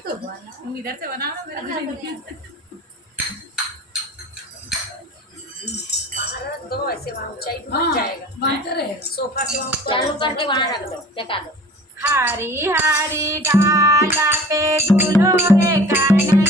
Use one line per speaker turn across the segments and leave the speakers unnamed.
तो तुम इधर से बनाओ मेरा
दो ऐसे वहाँ ऊंचाई पे जाएगा बनता रहेगा सोफा के वहाँ चालू करके वहाँ रख दो टेका दो
हरी हरी डाला पे झूलो रे कन्हैया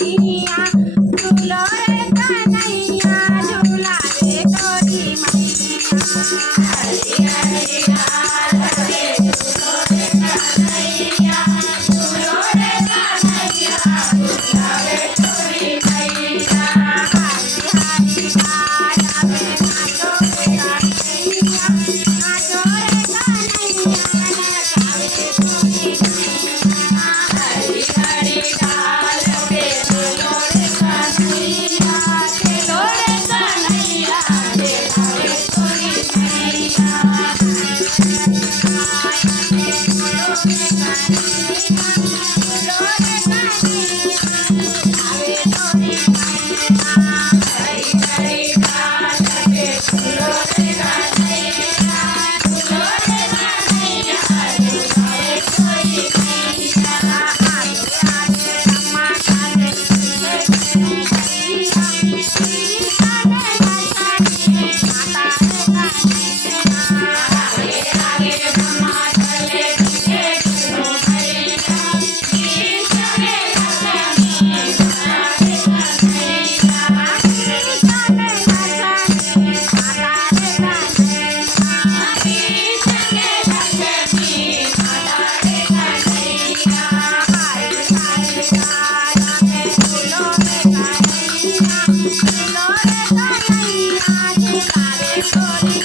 Thank you.